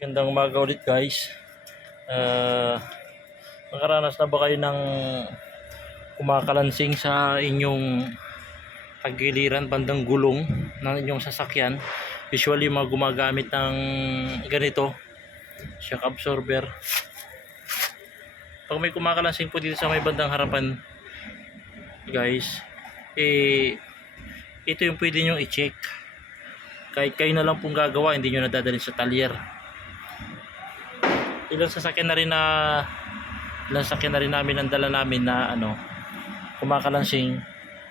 Gandang umaga ulit guys. Nakaranas na ba kayo ng kumakalansing sa inyong tagiliran bandang gulong ng inyong sasakyan? Usually mga gumagamit ng ganito, shock absorber. Pag may kumakalansing po dito sa may bandang harapan guys, ito yung pwede nyo i-check. Kahit kayo na lang pong gagawa, hindi nyo nadadalhin sa talyer. Ilang sasakyan na rin namin ang dala namin na kumakalansing.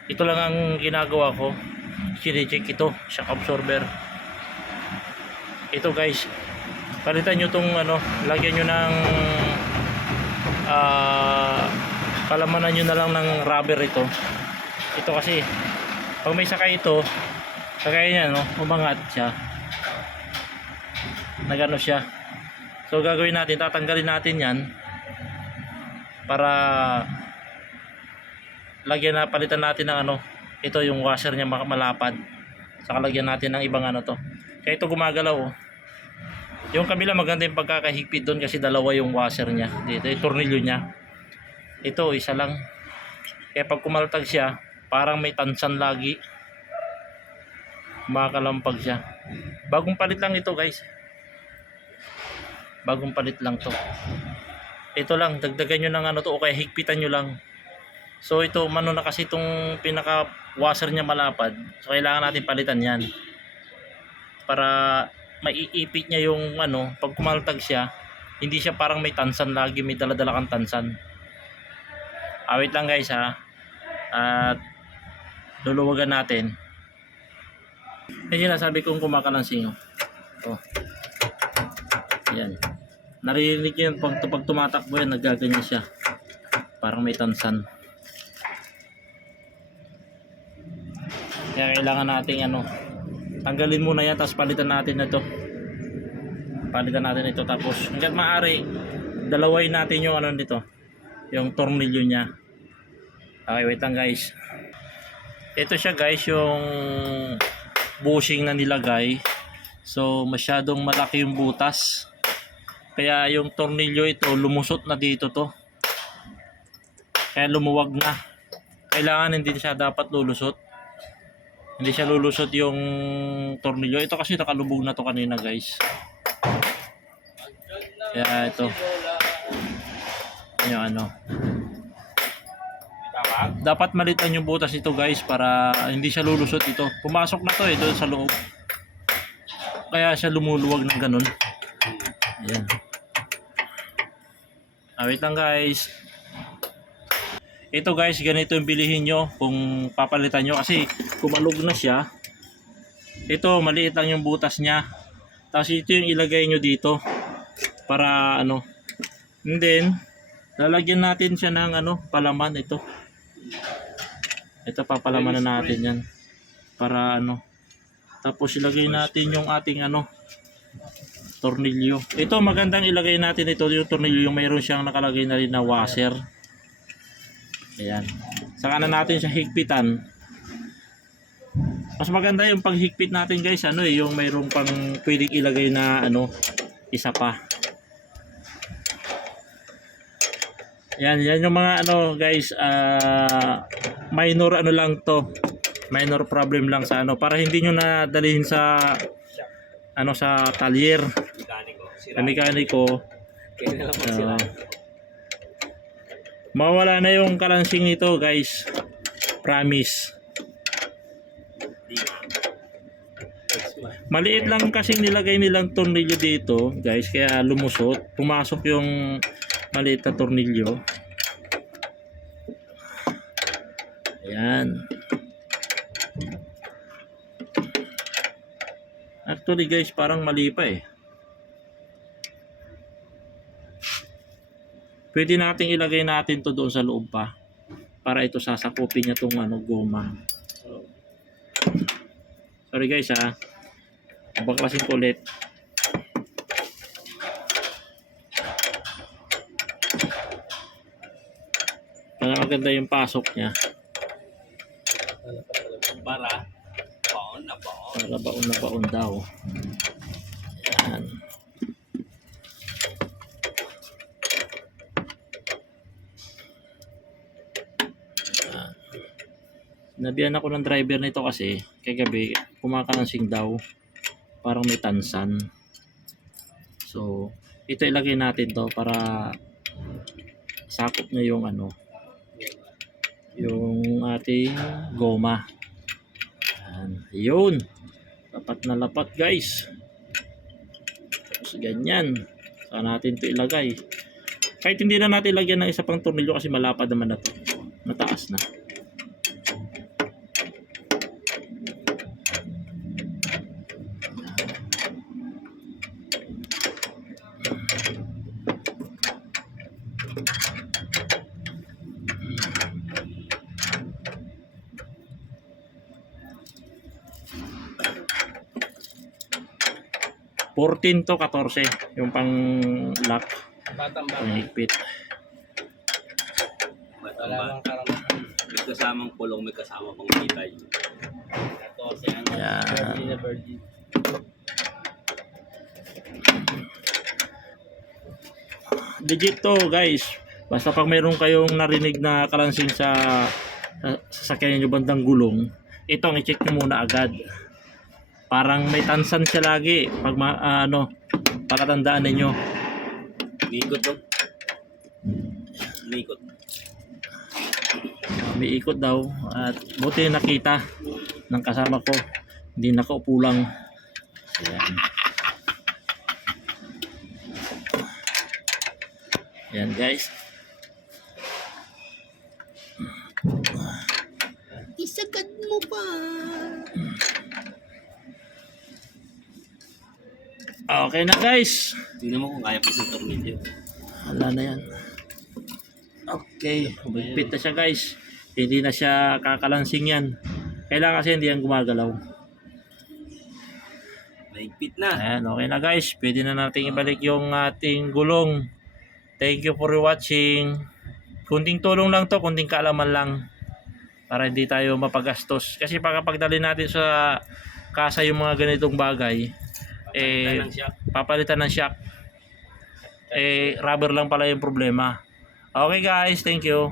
Ito lang ang ginagawa ko, chine-check ito, shock absorber. Ito guys, palitan nyo tong lagyan nyo ng palamanan nyo na lang ng rubber ito. Ito kasi pag may sakay ito, kagaya niya umangat siya, nagano siya. So gagawin natin, tatanggalin natin yan para palitan natin ng ito yung washer niya malapad. Saka lagyan natin ng ibang to. Kaya ito gumagalaw Yung kabila maganda yung pagkakahigpit doon kasi dalawa yung washer niya. Dito yung tornilyo niya. Ito isa lang. Kaya pag kumaltag siya, parang may tansan lagi. Makakalampag siya. Bagong palit lang ito guys. Bagong palit lang to. Ito lang, dagdagan nyo ng to o kaya higpitan nyo lang. So ito, na kasi itong pinaka washer niya malapad. So kailangan natin palitan yan para maiipit niya yung pag kumaltag siya, hindi siya parang may tansan lagi, may daladala kang tansan. Wait lang guys at luluwagan natin. Yan sinasabi kong kumakalansing yan. Narinig nyo yun pag tumatakbo yan, nagaganyan siya, parang may tansan. Kaya kailangan nating tanggalin muna yan, tapos palitan natin ito. Tapos hanggat maaari dalawain natin yung dito, yung tornilyo nya. Okay, wait lang guys. Ito siya guys, yung bushing na nilagay. So masyadong malaki yung butas, kaya yung tornilyo ito lumusot na dito to, kaya lumuwag na. Kailangan hindi siya dapat lulusot, hindi siya lulusot yung tornilyo. Ito kasi nakalubog na to kanina guys. Kaya ito yung dapat malitan yung butas ito guys para hindi siya lulusot. Ito pumasok na to doon sa loob, kaya siya lumuluwag ng ganun. Ayan. Wait lang guys. Ito guys, ganito yung bilihin nyo kung papalitan nyo, kasi kumalog na siya. Ito maliit lang yung butas nya, tapos ito yung ilagay nyo dito para and then lalagyan natin siya ng palaman. Ito papalaman na natin yan para tapos ilagay natin yung ating tornilyo. Ito magandang ilagay natin ito, yung tornilyo, yung mayroon siyang nakalagay na rin na washer. Ayan. Saka na natin siya higpitan. Mas maganda yung paghigpit natin guys, yung mayroon pang pwedeng ilagay na isa pa. Yan yung mga guys, minor lang to. Minor problem lang sa para hindi nyo na dalhin sa sa talyer. Mekaniko. Mawala na yung kalansing nito guys, promise. Maliit lang kasi nilagay nilang tornilyo dito guys, kaya lumusot, pumasok yung maliit na tornilyo. Ayan. Actually guys, parang mali pa Pwede nating ilagay natin to doon sa loob pa para ito sasakupin niya tong goma. Sorry guys baklasin ko ulit. Para maganda yung pasok niya. Para baon na baon daw. Yan. Nabiyan ako ng driver nito kasi kagabi kumakalansing daw. Parang may tansan. So, ito ilagay natin to para sakop niya yung ano, yung ating goma. Yun. Lapat na lapat guys. Tapos ganyan. Saan natin to ilagay. Kahit hindi na natin lagyan ng isa pang tornilyo kasi malapad naman na to. Mataas na. $14 to $14 yung pang lock, Batang pang higpit. Wala mang karamahan. May kasamang pulong, may kasama pang kitay. Ito kasi ano, Yan. virgin na virgin. Legit to guys. Basta pag mayroon kayong narinig na kalansing sa sasakyan nyo bandang gulong, ito ang i-check nyo muna agad. Parang may tansan siya lagi pag pakatandaan ninyo. Umiikot to. Umiikot. May ikot daw at buti nakita ng kasama ko, hindi nakaupo lang. Ayan. Ayan guys. Isagad mo pa. Okay na guys. Tingnan mo kung kaya pa sa tornilyo. Wala na yan. Okay, bigpit na siya guys. Hindi na siya kakalansing yan. Kailangan kasi hindi yan gumagalaw. Mahigpit na. Ayan, okay na guys. Pwede na natin ibalik yung ating gulong. Thank you for watching. Kunting tulong lang to, kunting kaalaman lang. Para hindi tayo mapagastos. Kasi pagdali natin sa kasa yung mga ganitong bagay, papalitan ng shock. Rubber lang pala yung problema. Okay guys, thank you.